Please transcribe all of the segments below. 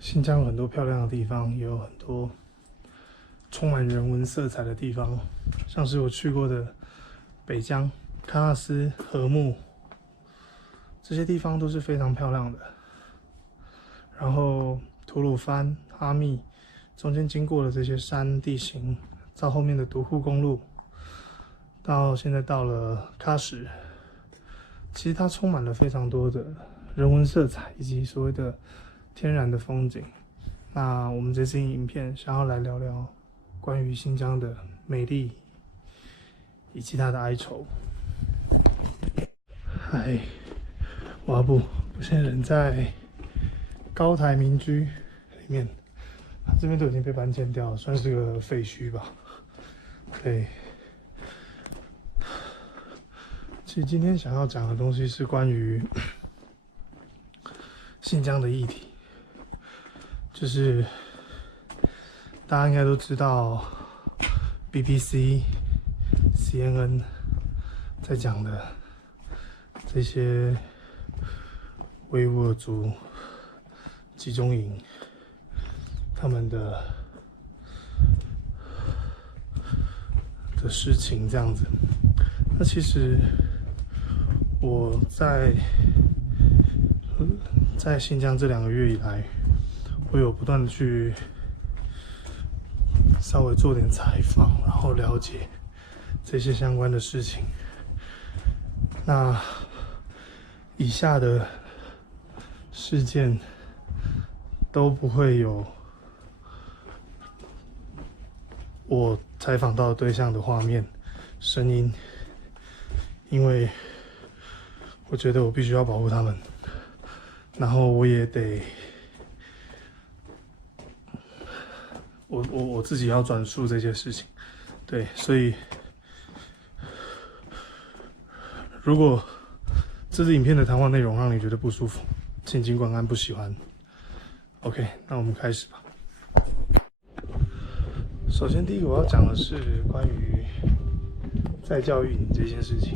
新疆有很多漂亮的地方，也有很多充满人文色彩的地方，像是我去过的北疆、喀纳斯、和木，这些地方都是非常漂亮的。然后吐鲁番、哈密中间经过了这些山地形，到后面的独库公路，到现在到了喀什，其实它充满了非常多的人文色彩以及所谓的天然的风景。那我们这支影片想要来聊聊关于新疆的美丽以及它的哀愁。嗨，我阿布，我现在人在高台民居里面，这边都已经被搬迁掉了，算是个废墟吧。对，其实今天想要讲的东西是关于新疆的议题，就是大家应该都知道 BBC、CNN 在讲的这些维吾尔族集中营，他们的事情这样子。那其实我在新疆这2个月以来，我有不断的去稍微做点采访，然后了解这些相关的事情。那以下的事件都不会有我采访到对象的画面、声音，因为我觉得我必须要保护他们，然后我也得我自己要转述这些事情。对，所以如果这支影片的谈话内容让你觉得不舒服，请尽管按不喜欢。OK， 那我们开始吧。首先，第一个我要讲的是关于再教育营这件事情。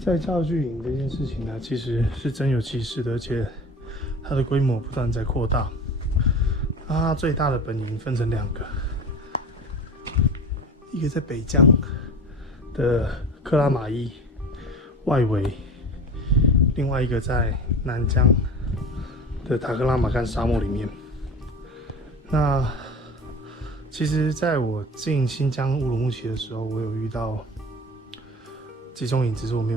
再教育营这件事情呢，其实是真有其事的，而且它的规模不断在扩大。它最大的本营分成2个，一个在北疆的克拉玛依外围，另外一个在南疆的塔克拉玛干沙漠里面。那其实在我进新疆乌鲁木齐的时候，我有遇到集中营，只是我没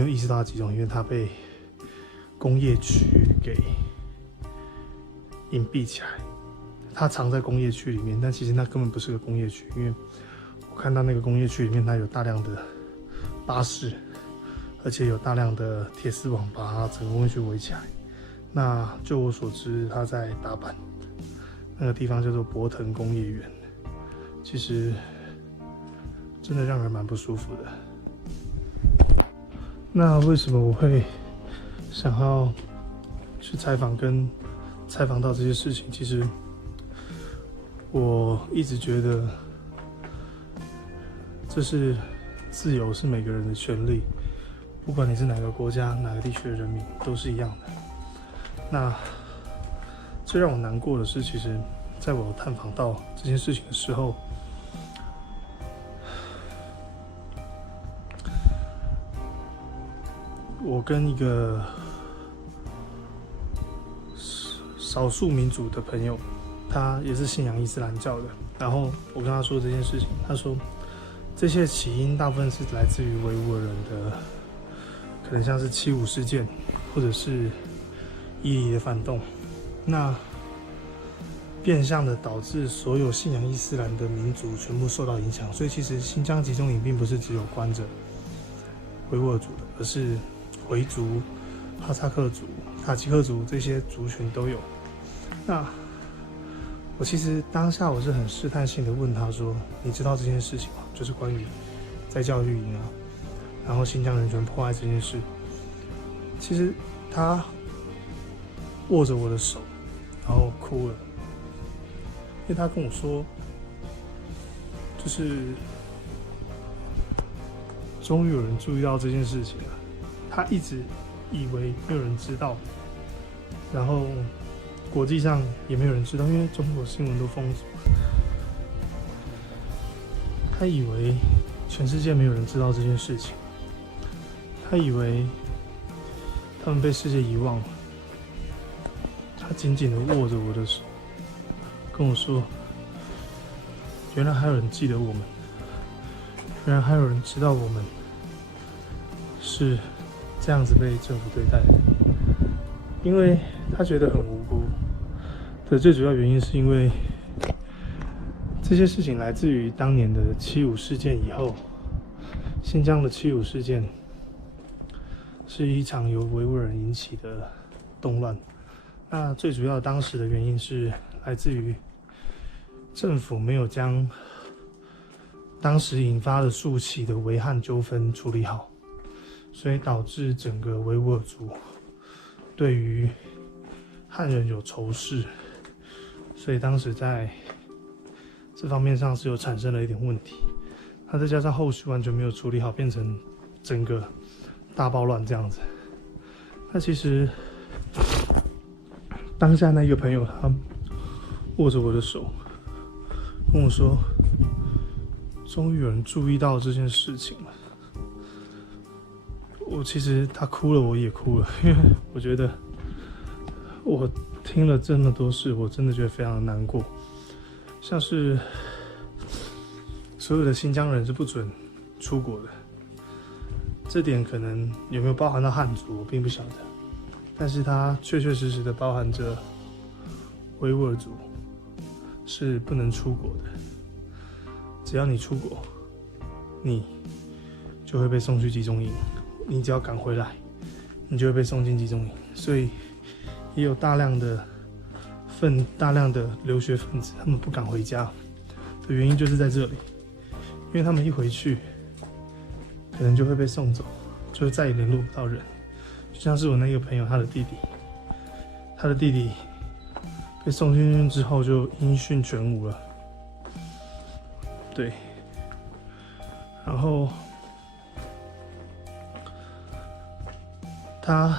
有意识到它集中营，因为它被工业区给隐蔽起来。它藏在工业区里面，但其实那根本不是个工业区，因为我看到那个工业区里面它有大量的巴士，而且有大量的铁丝网把它整个工业区围起来。那就我所知，它在大阪那个地方叫做博腾工业园，其实真的让人蛮不舒服的。那为什么我会想要去采访到这些事情？其实我一直觉得，这是自由，是每个人的权利，不管你是哪个国家、哪个地区的人民，都是一样的。那最让我难过的是，其实在我探访到这件事情的时候，我跟一个少数民族的朋友，他也是信仰伊斯兰教的，然后我跟他说这件事情，他说这些起因大部分是来自于维吾尔人的，可能像是75事件，或者是伊犁的反动，那变相的导致所有信仰伊斯兰的民族全部受到影响。所以其实新疆集中营并不是只有关着维吾尔族的，而是回族、哈萨克族、塔吉克族这些族群都有。那我其实当下我是很试探性的问他说：“你知道这件事情吗？就是关于再教育营啊，然后新疆人权迫害这件事。”其实他握着我的手，然后哭了，因为他跟我说，就是终于有人注意到这件事情了。他一直以为没有人知道，然后国际上也没有人知道，因为中国新闻都封锁。他以为全世界没有人知道这件事情，他以为他们被世界遗忘了。他紧紧地握着我的手，跟我说：“原来还有人记得我们，原来还有人知道我们是这样子被政府对待的。”因为他觉得很无辜的最主要原因，是因为这些事情来自于当年的7·5事件以后，新疆的7·5事件是一场由维吾尔人引起的动乱。那最主要当时的原因是来自于政府没有将当时引发的数起的维汉纠纷处理好，所以导致整个维吾尔族对于汉人有仇视，所以当时在这方面上是有产生了一点问题。那再加上后续完全没有处理好，变成整个大暴乱这样子。那其实当下那个朋友他握着我的手跟我说，终于有人注意到这件事情了。我其实他哭了，我也哭了，因为我觉得我听了这么多事，我真的觉得非常的难过。像是所有的新疆人是不准出国的，这点可能有没有包含到汉族我并不晓得，但是它确确实实的包含着维吾尔族是不能出国的。只要你出国，你就会被送去集中营，你只要赶回来，你就会被送进集中营。所以也有大量的留学分子，他们不敢回家的原因就是在这里，因为他们一回去，可能就会被送走，就再也联络不到人。就像是我那个朋友，他的弟弟被送进去之后就音讯全无了。对，然后他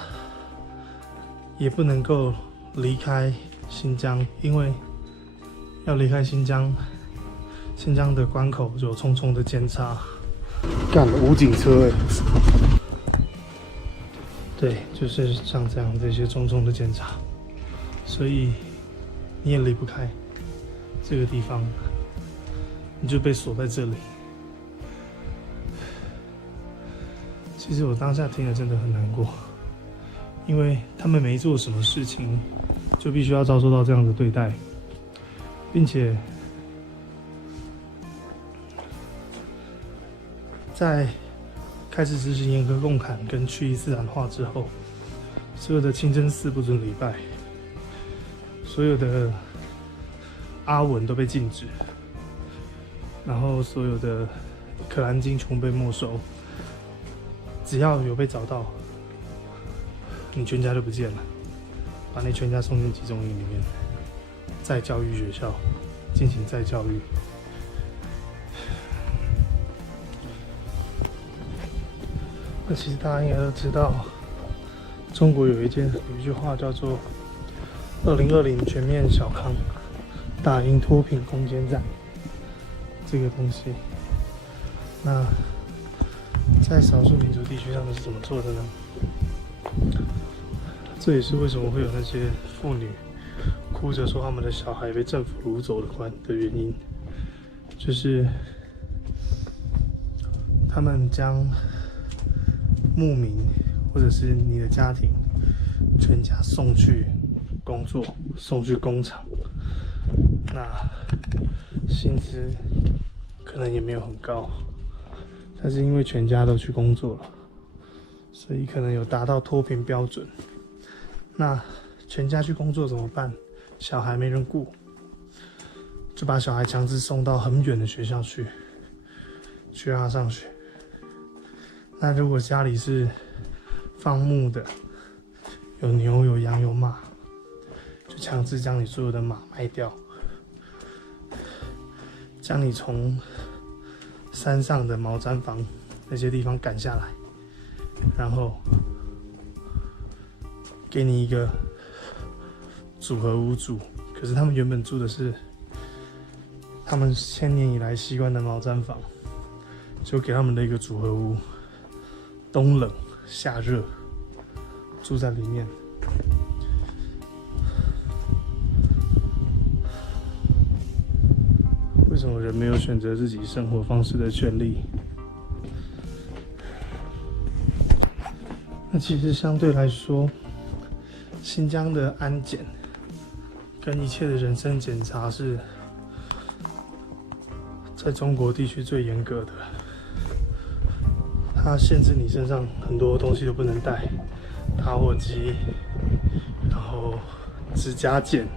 也不能够离开新疆，因为要离开新疆的关口就有重重的检查，干了武警车哎，对，就是像这样这些重重的检查，所以你也离不开这个地方，你就被锁在这里。其实我当下听了真的很难过，因为他们没做什么事情，就必须要遭受到这样的对待，并且在开始执行严格共砍跟去伊斯兰化之后，所有的清真寺不准礼拜，所有的阿文都被禁止，然后所有的可兰经全部被没收，只要有被找到，你全家就不见了，把你全家送进集中营里面，再教育学校进行再教育。那其实大家应该都知道，中国有一句话叫做2020全面小康，打赢脱贫攻坚战这个东西。那在少数民族地区他们是怎么做的呢？这也是为什么会有那些妇女哭着说他们的小孩被政府掳走的原因，就是他们将牧民或者是你的家庭全家送去工作，送去工厂，那薪资可能也没有很高，但是因为全家都去工作了，所以可能有达到脱贫标准。那全家去工作怎么办？小孩没人顾，就把小孩强制送到很远的学校去让他上学。那如果家里是放牧的，有牛有羊有马，就强制将你所有的马卖掉，将你从山上的毛毡房那些地方赶下来，然后给你一个组合屋住，可是他们原本住的是他们1000年以来习惯的毛毡房，就给他们的一个组合屋，冬冷夏热，住在里面。为什么人没有选择自己生活方式的权利？那其实相对来说，新疆的安检跟一切的人身检查是在中国地区最严格的。它限制你身上很多东西都不能带，打火机，然后指甲剪、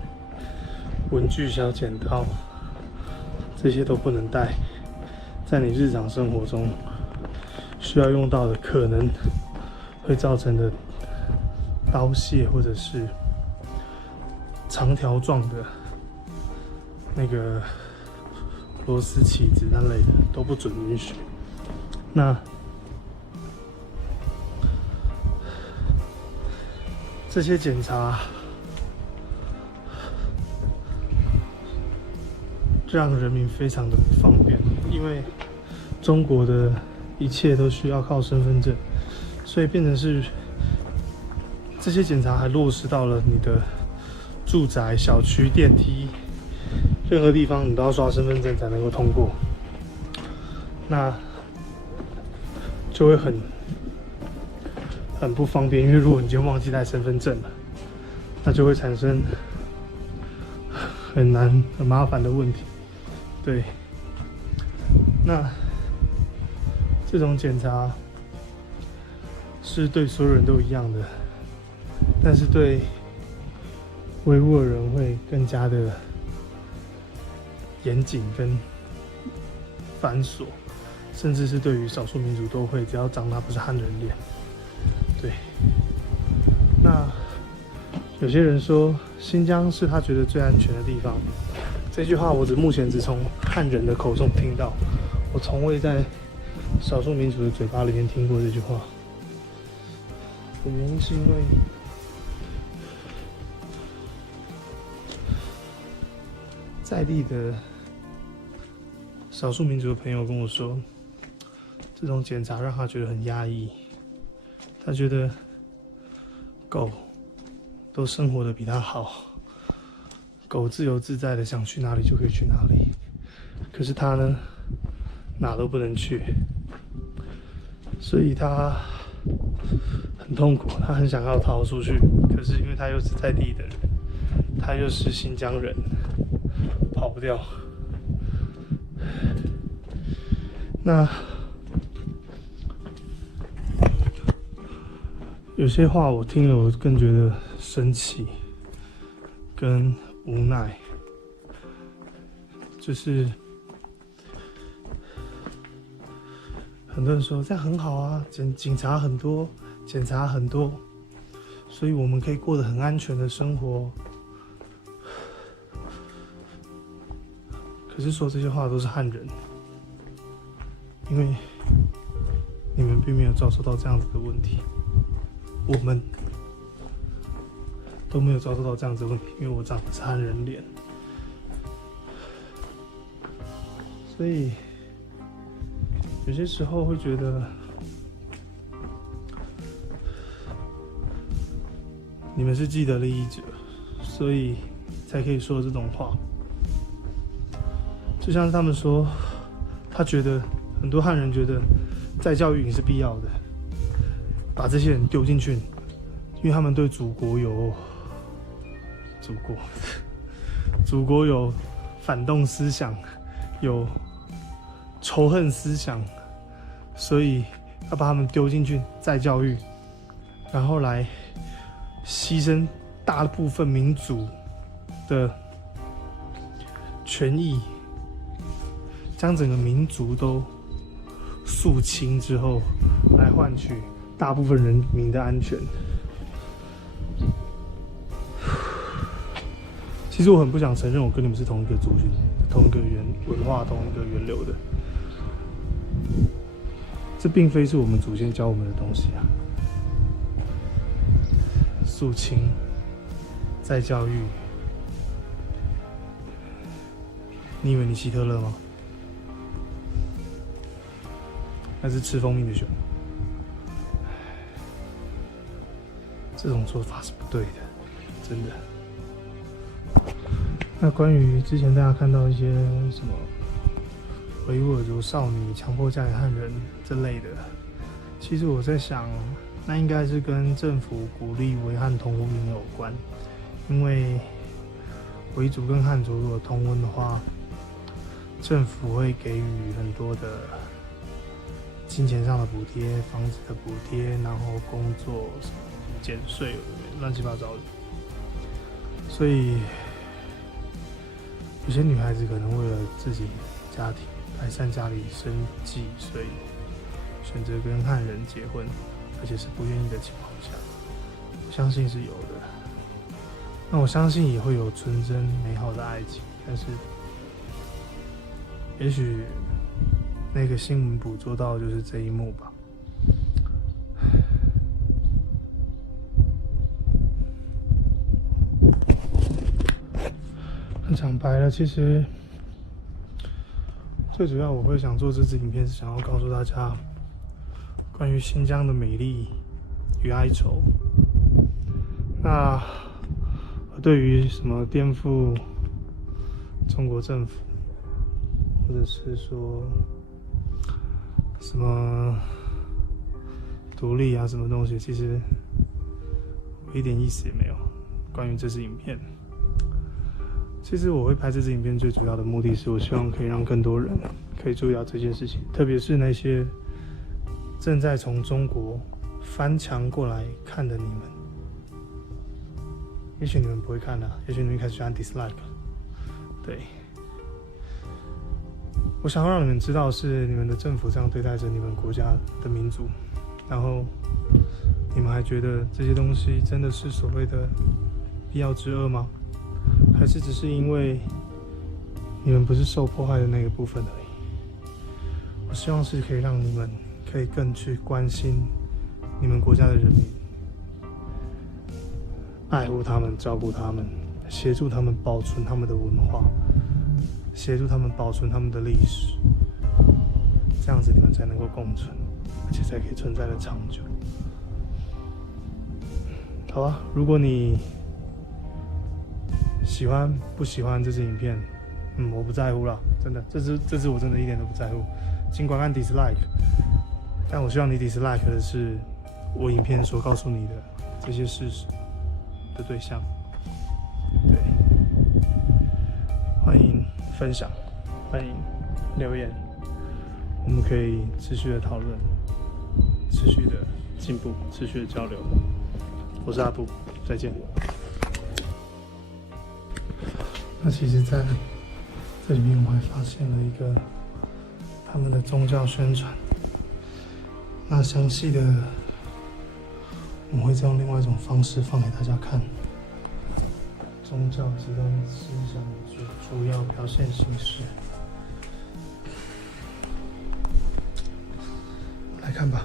文具、小剪刀，这些都不能带。在你日常生活中需要用到的，可能会造成的刀械或者是长条状的那个螺丝起子那类的都不准允许。那这些检查让人民非常的不方便，因为中国的一切都需要靠身份证，所以变成是这些检查还落实到了你的住宅、小区、电梯，任何地方你都要刷身份证才能够通过，那就会很不方便。因为如果你今天忘记带身份证了，那就会产生很麻烦的问题。对，那这种检查是对所有人都一样的，但是对维吾尔人会更加的严谨跟繁琐，甚至是对于少数民族都会，只要长他不是汉人脸。对，那有些人说新疆是他觉得最安全的地方，这句话我目前只从汉人的口中听到，我从未在少数民族的嘴巴里面听过这句话。的原因是因为在地的少数民族的朋友跟我说，这种检查让他觉得很压抑。他觉得狗都生活的比他好，狗自由自在的想去哪里就可以去哪里，可是他呢，哪都不能去，所以他很痛苦，他很想要逃出去，可是因为他又是在地的人，他又是新疆人，跑不掉。那有些话我听了，我更觉得生气跟无奈，就是很多人说这样很好啊，警察很多，检查很多，所以我们可以过得很安全的生活。可是说这些话都是汉人，因为你们并没有遭受到这样子的问题，我们都没有遭受到这样子的问题，因为我长的是汉人脸，所以有些时候会觉得你们是既得利益者，所以才可以说这种话。就像是他们说，他觉得很多汉人觉得再教育营是必要的，把这些人丢进去，因为他们对祖国有反动思想，有仇恨思想，所以要把他们丢进去再教育，然后来牺牲大部分民族的权益，将整个民族都肃清之后，来换取大部分人民的安全。其实我很不想承认我跟你们是同一个族群、同一个文化、同一个源流的，这并非是我们祖先教我们的东西啊。肃清、再教育，你以为你希特勒吗？那是吃蜂蜜的熊。这种做法是不对的，真的。那关于之前大家看到一些什么维吾尔族少女强迫嫁给汉人这类的，其实我在想，那应该是跟政府鼓励维汉同婚有关，因为维族跟汉族如果同婚的话，政府会给予很多的金钱上的补贴、房子的补贴，然后工作什么减税，乱七八糟的。所以有些女孩子可能为了自己家庭改善家里生计，所以选择跟汉人结婚，而且是不愿意的情况下，我相信是有的。那我相信也会有纯真美好的爱情，但是也许那个新闻捕捉到的就是这一幕吧。讲白了，其实最主要我会想做这支影片，是想要告诉大家关于新疆的美丽与哀愁。那对于什么颠覆中国政府，或者是说什么独立啊，什么东西，其实我一点意思也没有。关于这支影片，其实我会拍这支影片最主要的目的是，我希望可以让更多人可以注意到这件事情，特别是那些正在从中国翻墙过来看的你们。也许你们不会看啊，也许你们一开始就按 dislike。对，我想要让你们知道，是你们的政府这样对待着你们国家的民族，然后你们还觉得这些东西真的是所谓的必要之恶吗？还是只是因为你们不是受迫害的那个部分而已？我希望是可以让你们可以更去关心你们国家的人民，爱护他们，照顾他们，协助他们保存他们的文化，协助他们保存他们的历史，这样子你们才能够共存，而且才可以存在的长久。好啊，如果你喜欢不喜欢这支影片，我不在乎啦，真的，这支我真的一点都不在乎。尽管按 dislike， 但我希望你 dislike 的是我影片所告诉你的这些事实的对象。对，欢迎分享，欢迎留言，我们可以持续的讨论，持续的进步，持续的交流。我是阿布，再见。那其实在这里面我还发现了一个他们的宗教宣传，那详细的我们会再用另外一种方式放给大家看。宗教极端思想的主要表现形式，来看吧。